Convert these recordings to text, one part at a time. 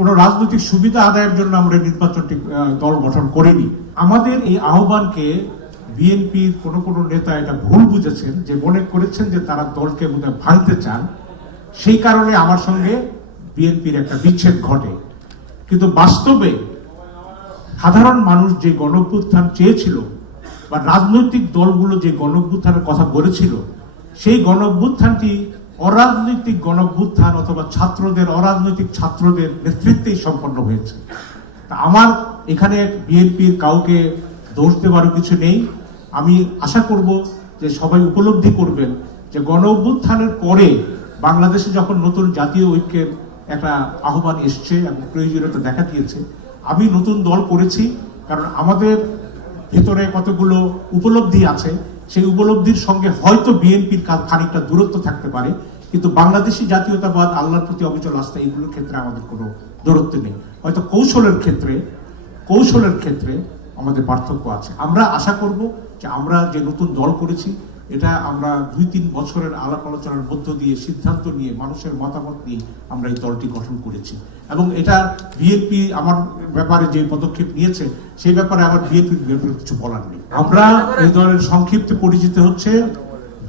কোনো রাজনৈতিক সুবিধা আদায়ের জন্য আমরা নির্বাচনটি দল গঠন করিনি। আমাদের এই আহ্বানকে বিএনপির কোনো নেতা এটা ভুল বুঝেছেন, যে মনে করেছেন যে তারা দলকে বোধহয় ভাঙতে চান, সেই কারণে আমার সঙ্গে বিএনপির একটা বিচ্ছেদ ঘটে। কিন্তু বাস্তবে সাধারণ মানুষ যে গণঅভ্যুত্থান চেয়েছিল বা রাজনৈতিক দলগুলো যে গণঅভ্যুত্থানের কথা বলেছিল, সেই গণঅভ্যুত্থানটি অরাজনৈতিক গণঅভ্যুত্থান অথবা অরাজনৈতিক ছাত্রদের নেতৃত্বেই সম্পন্ন হয়েছে। তা আমার এখানে বিএনপির কাউকে দোষ দেওয়ার কিছু নেই। আমি আশা করব যে সবাই উপলব্ধি করবেন যে গণঅভ্যুত্থানের পরে বাংলাদেশে যখন নতুন জাতীয় ঐক্যের একটা আহ্বান এসছে এবং প্রয়োজনীয়তা দেখা দিয়েছে, আমি নতুন দল করেছি কারণ আমাদের ভেতরে কতগুলো উপলব্ধি আছে, সেই উপলব্ধির সঙ্গে হয়তো বিএনপির খানিকটা দূরত্ব থাকতে পারে, কিন্তু বাংলাদেশি জাতীয়তাবাদ, আল্লাহর প্রতি অবিচল আস্থা, এগুলোর ক্ষেত্রে আমাদের কোনো দূরত্ব নেই। হয়তো কৌশলের ক্ষেত্রে আমাদের পার্থক্য আছে। আমরা আশা করব যে আমরা যে নতুন দল করেছি, এটা আমরা 2-3 বছরের আলাপ আলোচনার মধ্য দিয়ে সিদ্ধান্ত নিয়ে মানুষের মতামত নিয়ে আমরা এই দলটি গঠন করেছি। এবং এটা বিএনপি আমার ব্যাপারে যে পদক্ষেপ নিয়েছে, সেই ব্যাপারে আমার বিএনপির ব্যাপারে কিছু বলার নেই। আমরা এই দলের সংক্ষিপ্তে পরিচিত হচ্ছে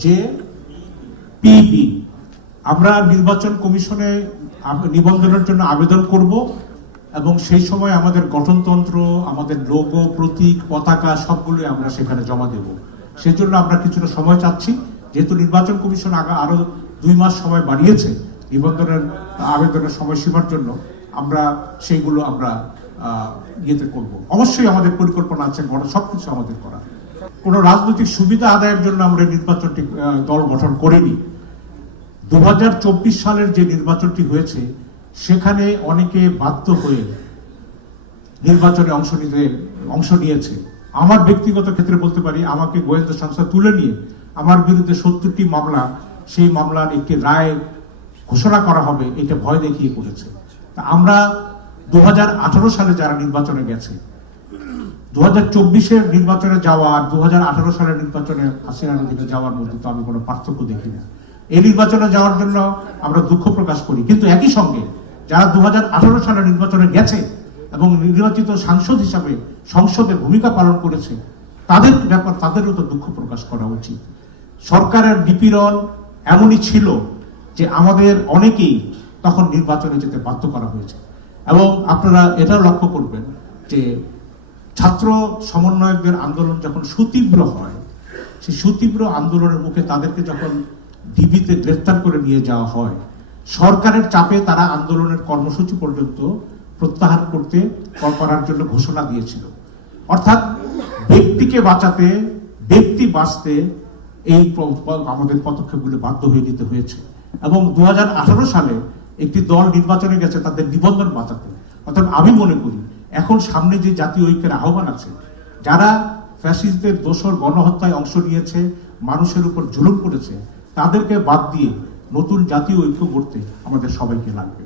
যে পিবি। আমরা নির্বাচন কমিশনে নিবন্ধনের জন্য আবেদন করব এবং সেই সময় আমাদের গঠনতন্ত্র, আমাদের লোগো, প্রতীক, পতাকা সবগুলোই আমরা সেখানে জমা দেব। সেই জন্য আমরা কিছুটা সময় চাচ্ছি, যেহেতু নির্বাচন কমিশন আরো 2 মাস সময় বাড়িয়েছে নিবন্ধনের আবেদনের সময়সীমার জন্য, আমরা সেইগুলো আমরা ইয়েতে করব। অবশ্যই আমাদের পরিকল্পনা আছে সবকিছু আমাদের করা। কোনো রাজনৈতিক সুবিধা আদায়ের জন্য আমরা নির্বাচনটি দল গঠন করিনি। 2024 সালের যে নির্বাচনটি হয়েছে, সেখানে অনেকে বাধ্য হয়ে নির্বাচনে অংশ নিয়েছে। আমার ব্যক্তিগত ক্ষেত্রে বলতে পারি, আমাকে গোয়েন্দা সংস্থা তুলে নিয়ে আমার বিরুদ্ধে 70টি মামলা, সেই মামলার একটি রায় ঘোষণা করা হবে এটা ভয় দেখিয়ে করেছে। আমরা 2018 সালে যারা নির্বাচনে গেছে, 2024-এর নির্বাচনে যাওয়া আর 2018 সালের নির্বাচনে হাসিনার দিকে যাওয়ার মধ্যে তো আমি কোনো পার্থক্য দেখি না। এই নির্বাচনে যাওয়ার জন্য আমরা দুঃখ প্রকাশ করি, কিন্তু একই সঙ্গে যারা 2018 সালের নির্বাচনে গেছে এবং নির্বাচিত সাংসদ হিসাবে সংসদে ভূমিকা পালন করেছে, তাদেরও তো দুঃখ প্রকাশ করা উচিত। সরকারের নিপীড়ন এমনই ছিল যে আমাদের অনেকেই তখন নির্বাচনে যেতে বাধ্য করা হয়েছে। এবং আপনারা এটাও লক্ষ্য করবেন যে ছাত্র সমন্বয়কদের আন্দোলন যখন সুতীব্র হয়, সেই সুতীব্র আন্দোলনের মুখে তাদেরকে যখন ডিবিতে গ্রেফতার করে নিয়ে যাওয়া হয়, সরকারের চাপে তারা আন্দোলনের কর্মসূচি পর্যন্ত প্রত্যাহার করার জন্য ঘোষণা দিয়েছিল। অর্থাৎ ব্যক্তিকে বাঁচাতে, ব্যক্তি বাঁচতে এই আমাদের পদক্ষেপগুলো বাধ্য হয়ে নিতে হয়েছে। এবং 2018 সালে একটি দল নির্বাচনে গেছে তাদের নিবন্ধন বাঁচাতে। অর্থাৎ আমি মনে করি এখন সামনে যে জাতীয় ঐক্যের আহ্বান আছে, যারা ফ্যাসিস্টদের দোসর গণহত্যায় অংশ নিয়েছে, মানুষের উপর জুলুম করেছে, তাদেরকে বাদ দিয়ে নতুন জাতীয় ঐক্য গড়তে আমাদের সবাইকে লাগবে।